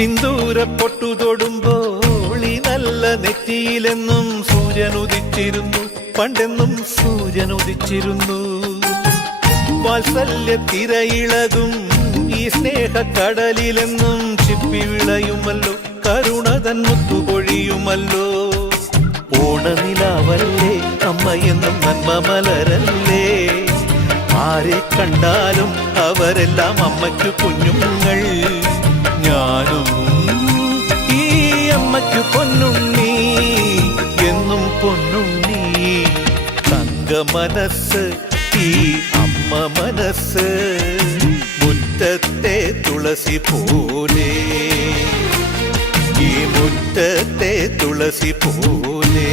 സിന്ദൂര പൊട്ടു തൊടുമ്പോൾ ഈ നല്ല നെറ്റിയിലെന്നും സൂര്യൻ ഉദിച്ചിരുന്നു, പണ്ടെന്നും സൂര്യൻ ഉദിച്ചിരുന്നു. വാത്സല്യ തിരയിളകും ഈ സ്നേഹക്കടലിലെന്നും ചിപ്പി വിളയുമല്ലോ, കരുണതൻ മുത്തുപൊഴിയുമല്ലോ. ഓണനിലാവല്ലേ അമ്മയെന്നും നന്മ മലരല്ലേ, ആരെ കണ്ടാലും അവരെല്ലാം അമ്മയ്ക്കു കുഞ്ഞുങ്ങൾ. ഞാനും ഈ അമ്മയ്ക്കു പൊന്നുണ്ണി, എന്നും പൊന്നുണ്ണി. തങ്ക മനസ്സ് ഈ അമ്മ മനസ്സ്, മുറ്റത്തെ തുളസി പോലെ, ഈ മുറ്റത്തെ തുളസി പോലെ.